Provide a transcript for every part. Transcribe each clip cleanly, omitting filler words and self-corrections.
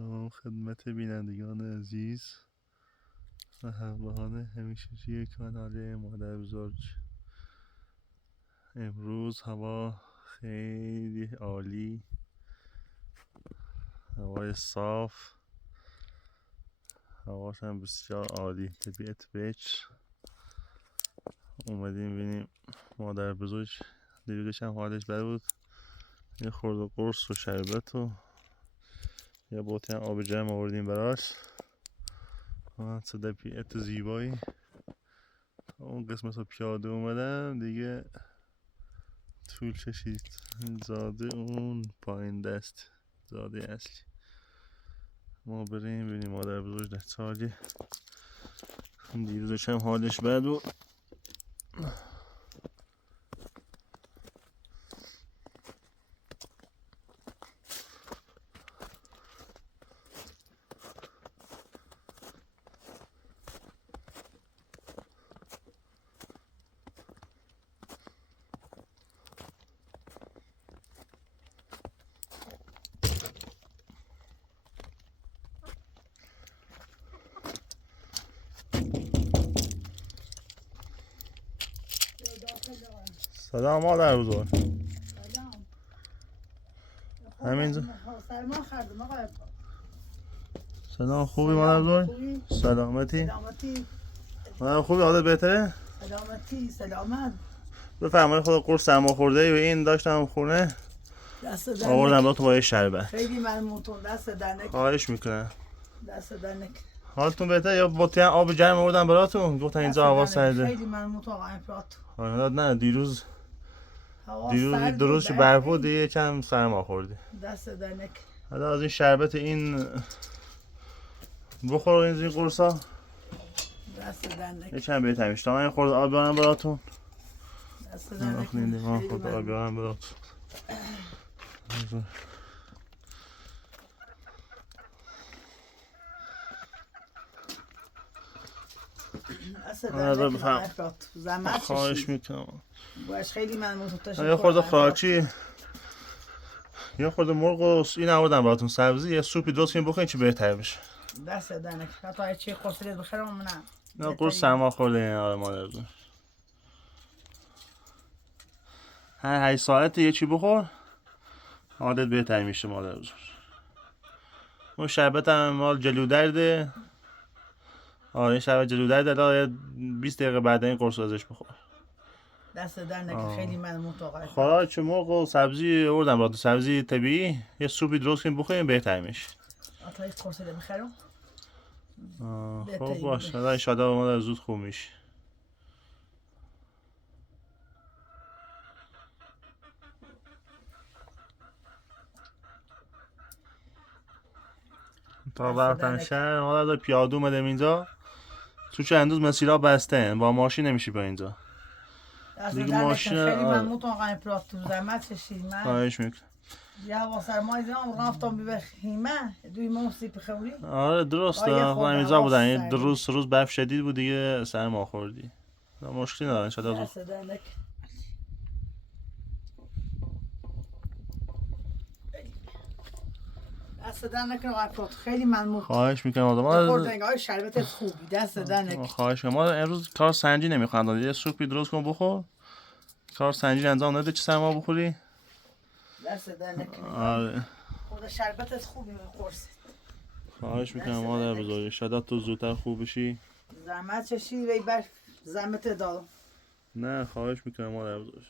سلام خدمت بینندگان عزیز و همراهان همیشگی کانال مادر بزرگ. امروز هوا خیلی عالی، هوای صاف، هواش هم بسیار عالی، طبیعت بکر. اومدیم ببینیم مادر بزرگ. دیروزش هم حالش بد بود، یه خورده قرص و شربت و یه بطری هم آب جرم آوردیم براش. طبیعت زیبایی. اون قسمت رو پیاده اومدم دیگه طول کشید. زاده اون پایین دست زاده اصلی. ما بریم ببینیم مادر بزرگ در چه حالی. دیروزش هم حالش بد بود. سلام مادر بزرگ. سلام. همینجا. سلام خردم آقای. سلام خوبی مادر بزرگ؟ سلامتی؟ سلامتی. مادر خوبی حالت بهتره؟ سلامتی سلامت. بفرمایید خدا قرص سرماخورده‌ای و این داشتم خونه دست دنک. آوردم براتون با یه شربت. خیلی ممنونتون. دست دنک. خواهش میکنم. دست دنک. حالتون بهتره؟ یا بطری آب گرم آوردم براتون؟ گفتن اینجا هوا سرده. خیلی ممنونتون آقای پرات. نه دیروز سرد درست برف بود، یه کم سرما خوردی. دست دنک. حالا از این شربت این بخور، این قرصا دست دنک. یکم بهتر میشه. من خورده آب بیارم براتون. دست دنک. من خورده آب بیارم براتون. دست دنک آقای پرات. زحمت خواهش میکنم. باش خیلی ممنونتون. یه خورده خوراکی، یه خورده مرغ و این آوردم براتون، سبزی، یه سوپی درست کنیم بخورین چی بهتر بشه. دست دنک. حتی چی قرصی بخرم نه قرص سرما خورده. آره مادر بزرگ. هر 8 ساعت یه چی بخور عادت بهتر میشه مادر بزرگ. اون شربت هم مال جلو درده. آره این شربت جلو درده. 20 دقیقه بعد این قرص ازش بخور. دست دنک. خیلی ممنونتون آقای. خوراک مرغ و سبزی آوردم براتون، سبزی طبیعی. یه سوپی درست کنیم بخوریم بهتر میشه. حتی قرصی بخرم. خب باشه، ان شاءالله مادر زود خوب میشه. تا وقتن شهر مادر پیاده اومدم اینجا. تو چه اندوز مسیرها بسته، با ماشین نمیشی با اینجا دیگه. ماشین خیلی ممنونتون آقای پراتون. زحمت کشید. من خواهش میکنم. یا واسه ما اینا رفتم ببخیمه دوی موسی بخوری. آره درسته. خودم اینجا بودن، یه روز برف شدید بود دیگه، سرما خوردی. مشکلی نداره ان شاءالله. دست دنک آقای پرات. خیلی ممنون. خواهش میکنم. ما خوردنگای شربت خوبی. دست دنک. خواهش میکنم. ما امروز کار سنجی نمیخوام. یه سوپی درست کن بخور. کار سنجی انجام نده چه سرما بخوری. دست دنک. آره خود شربت خوبی می‌خورید. خواهش میکنم مادر بزرگ. شاید تو زودتر خوب بشی. زحمت کشید و بر زحمت دادم. نه خواهش میکنم مادر بزرگ.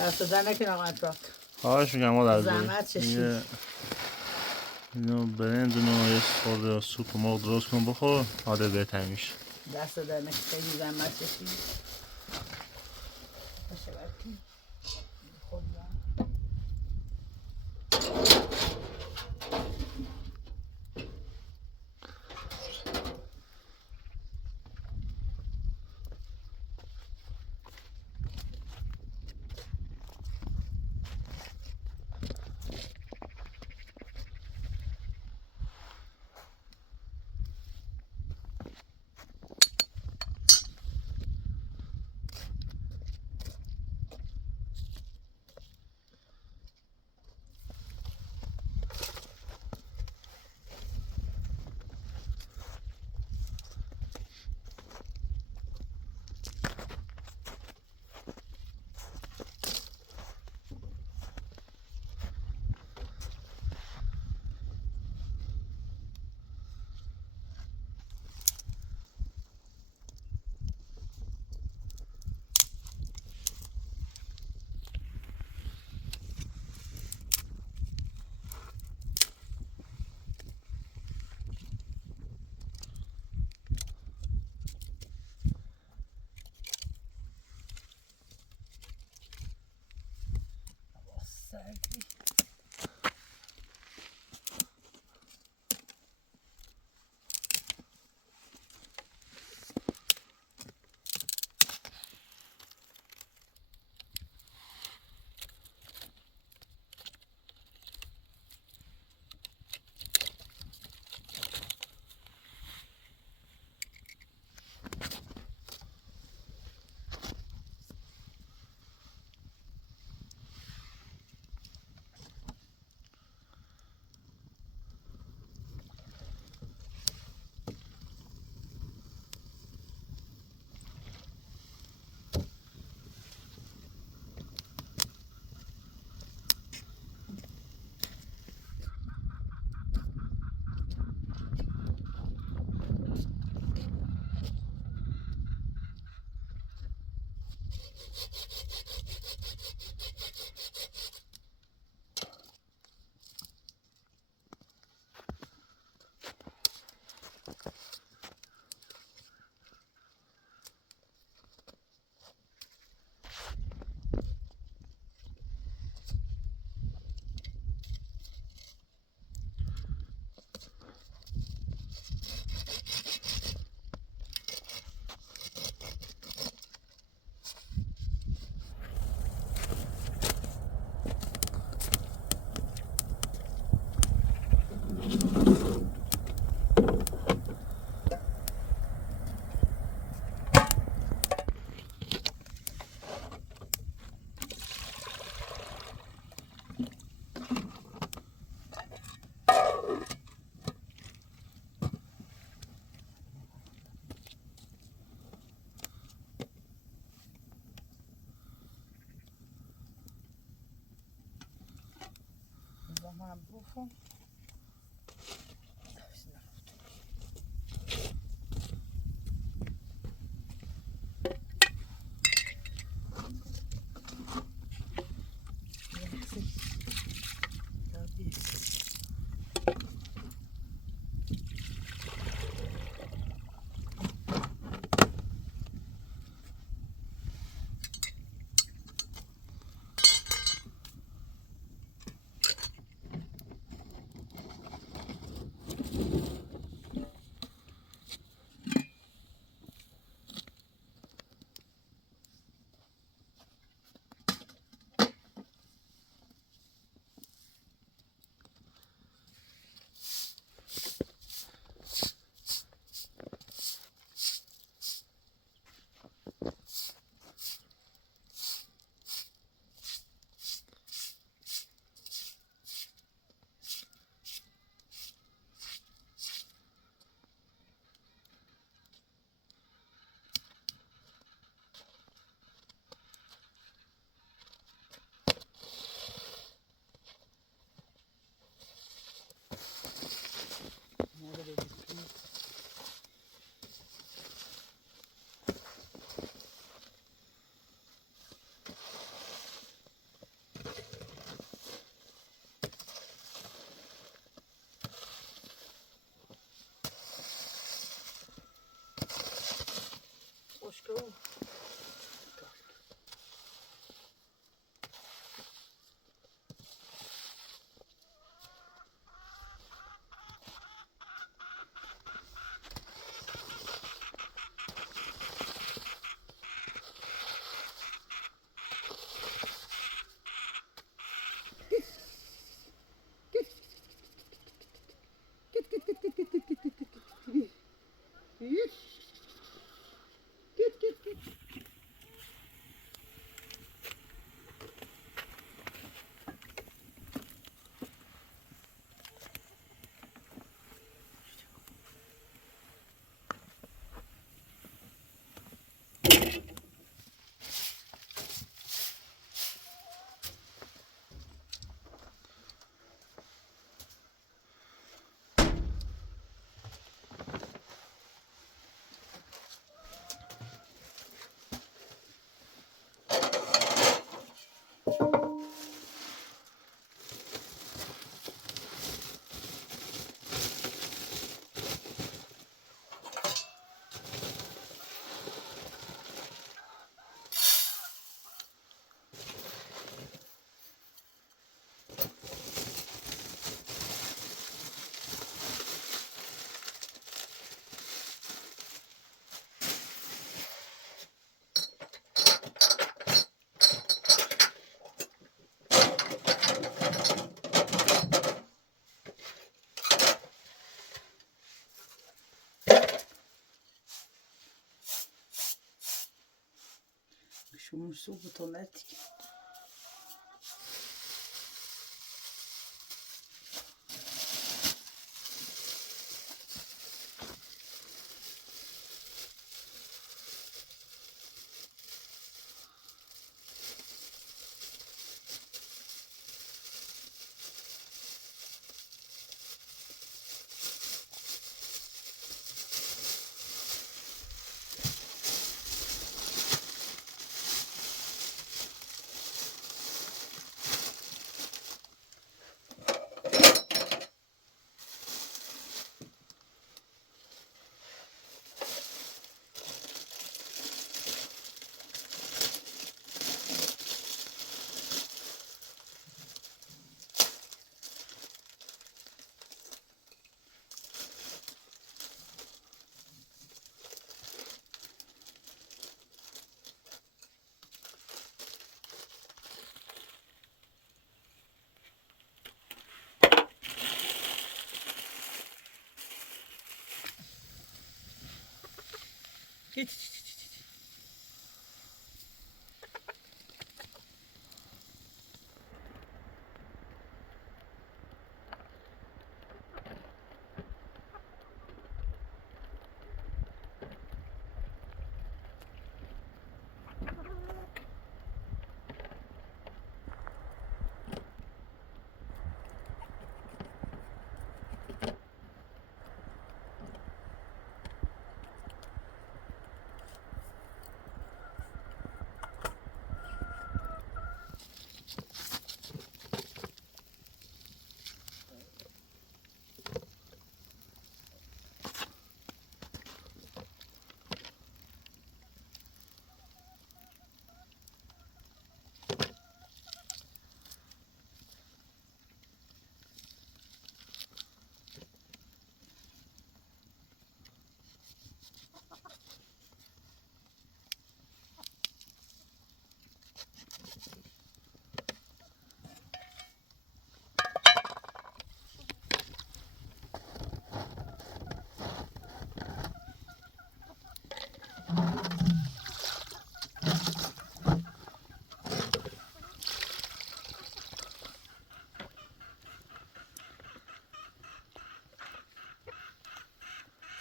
دست دنک آقای پرات. خواهش میکنم مادر بزرگ. زحمت کشید. اینو برنج و یه خورده سوپ و مرغ درست کن بخور عادت بهتر میشه. دست دنک. خیلی زحمت کشید. باشه برکی. خود عادي. Zaman buffen. su butonetik. Git.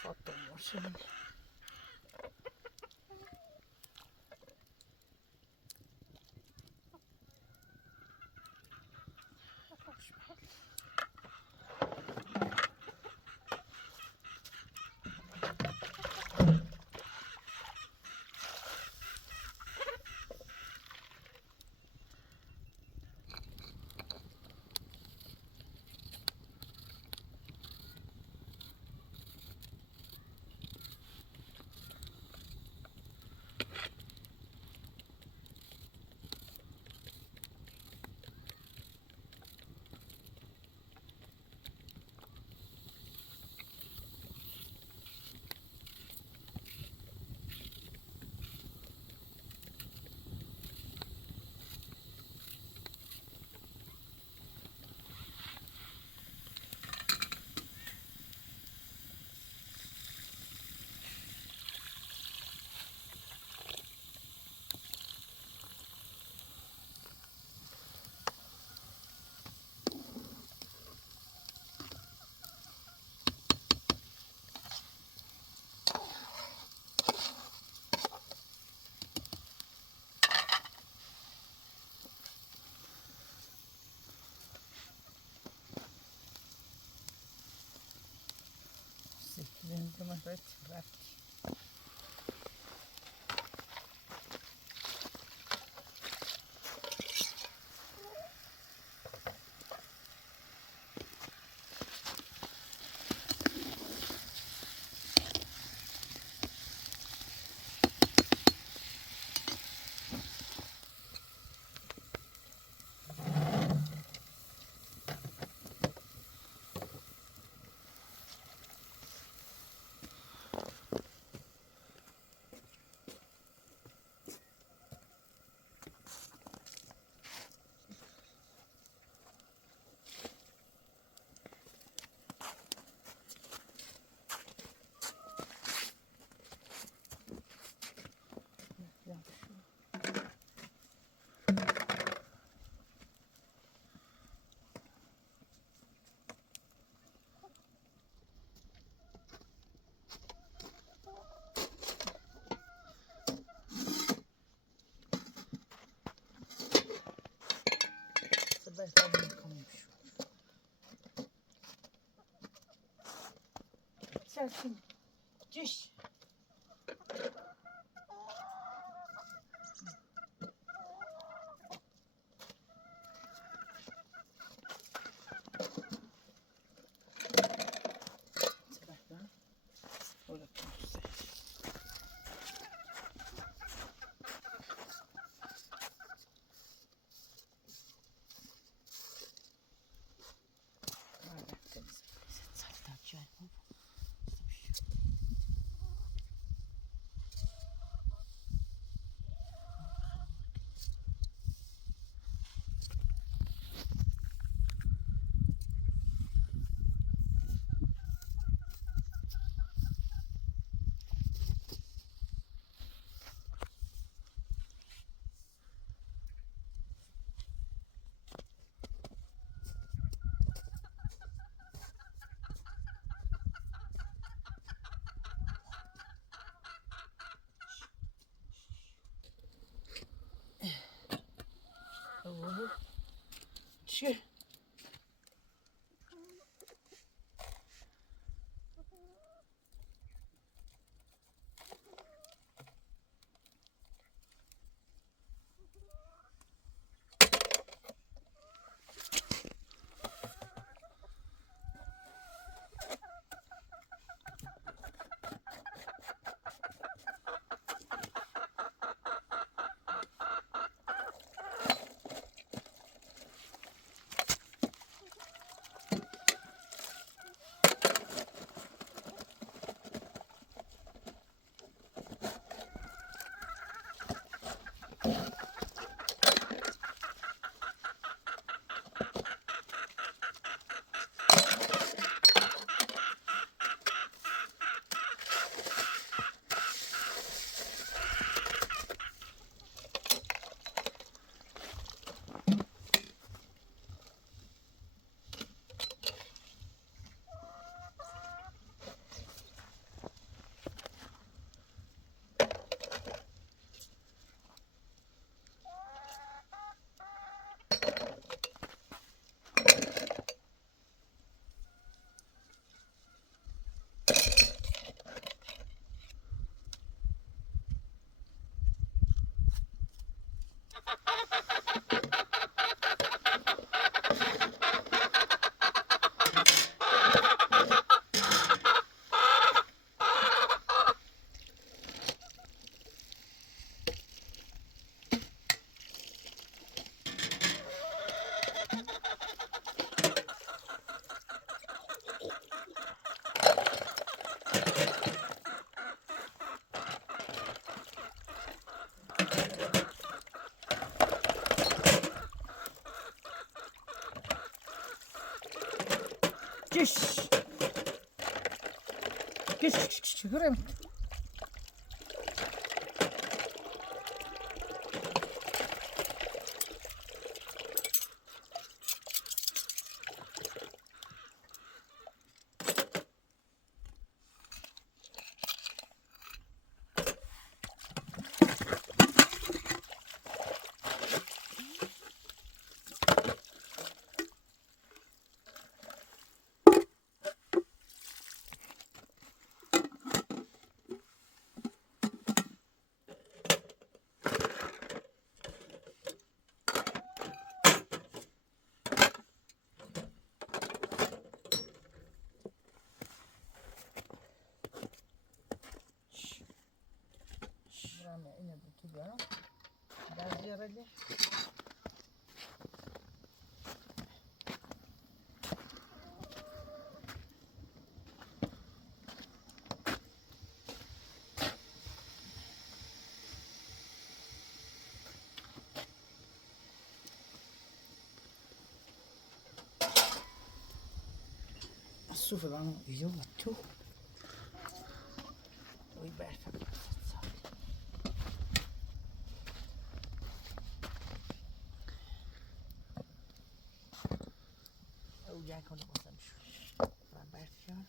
Fatto morso. Dentro uma rafti. چشم جش چیه؟ جش جش görüyor musun? Yine bu tuba. Biraz yaralı. السوفة بقى يوم تو ويبعرف اوجع کنه بازم شد من برفیان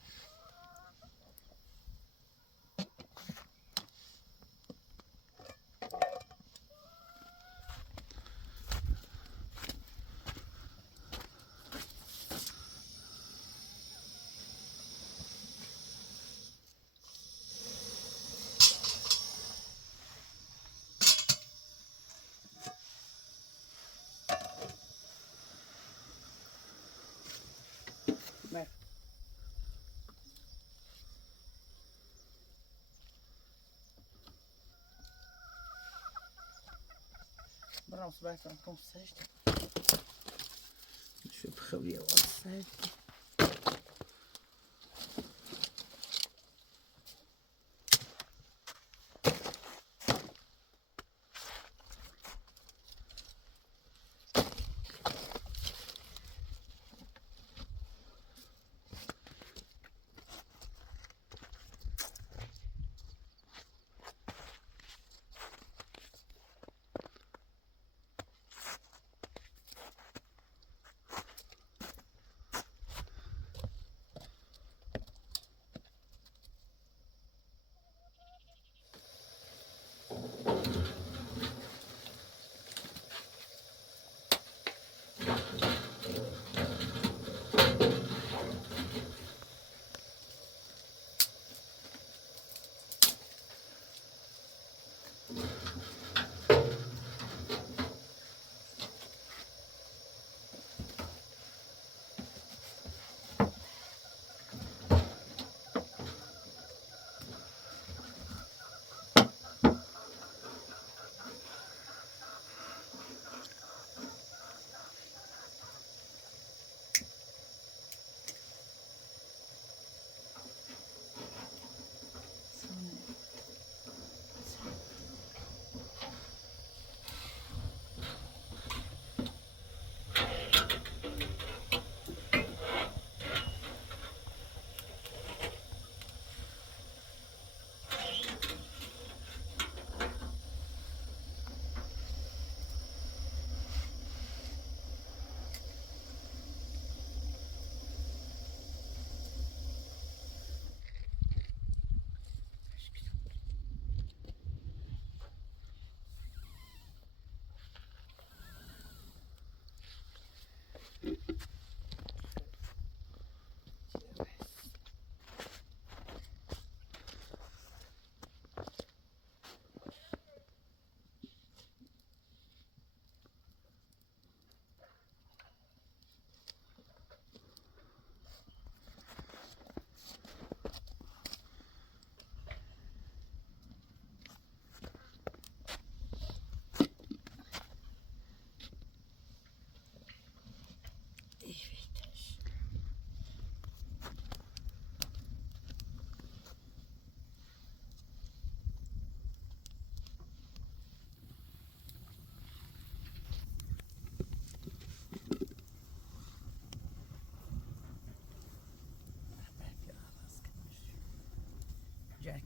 Ver. Vamos ver com cesta. Deixa eu rever a cesta.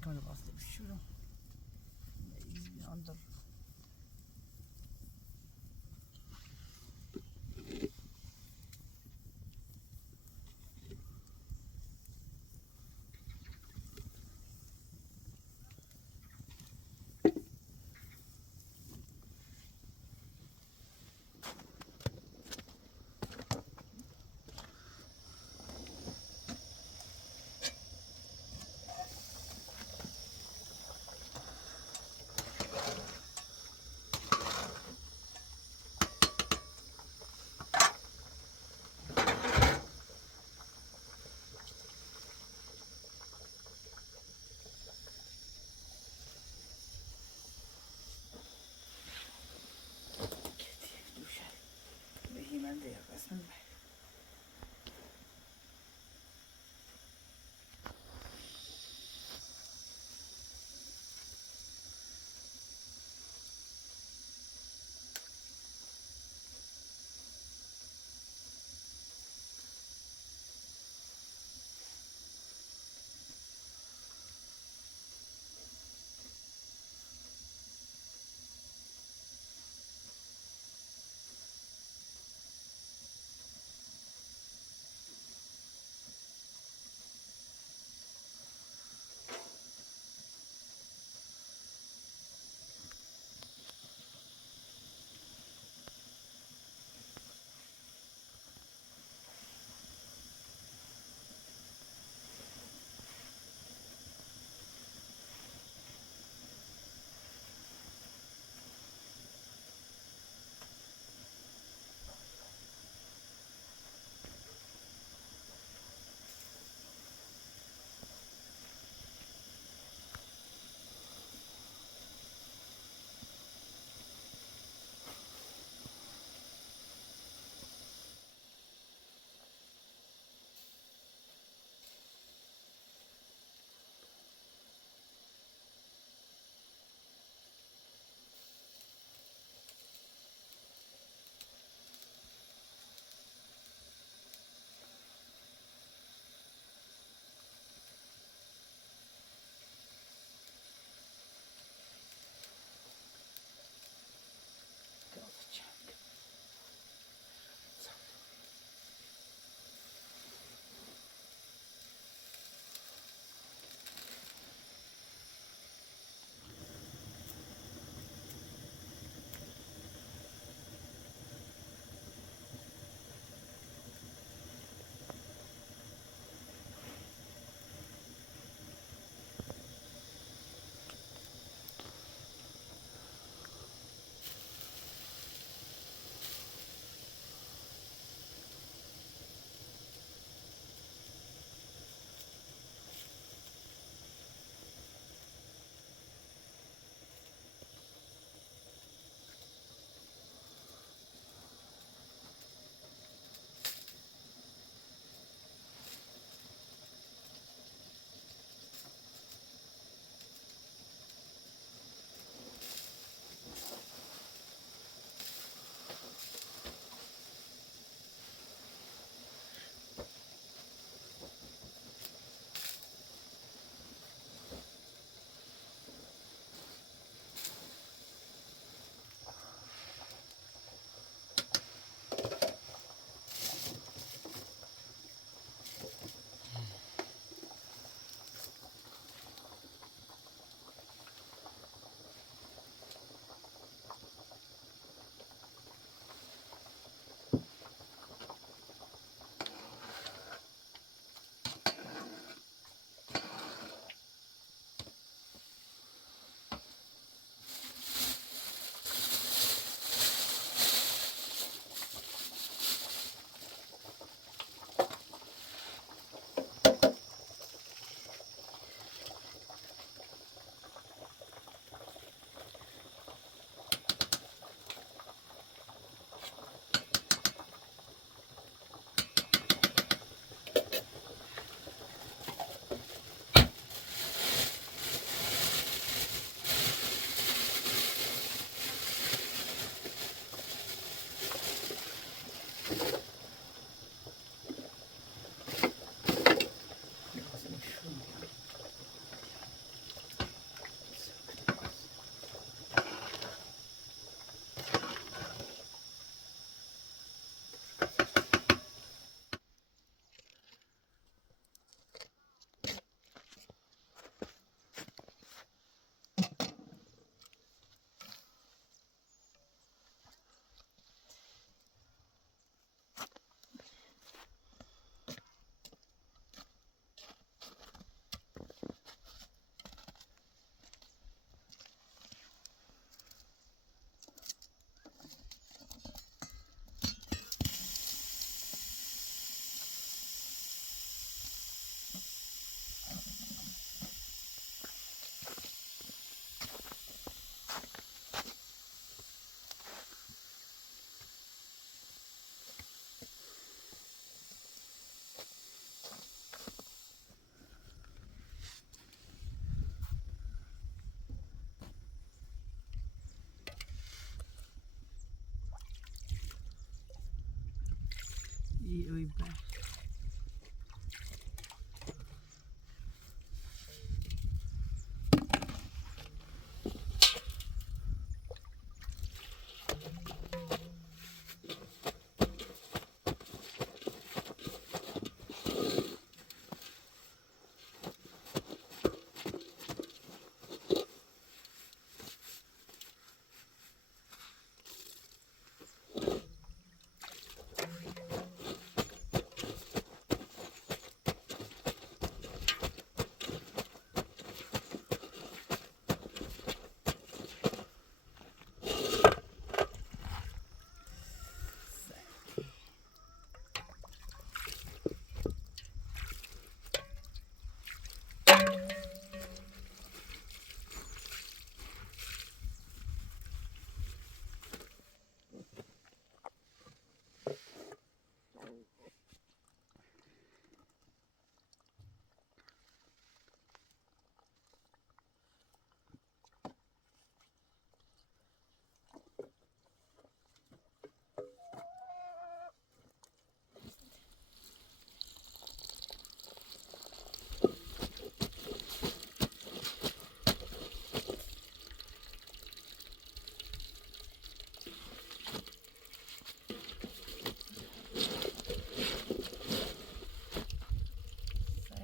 Kan det vara så under.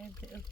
يمكن.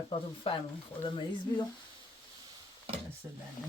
iPad'ı bu fermi. O da meyiz bir yok. Mesela ne?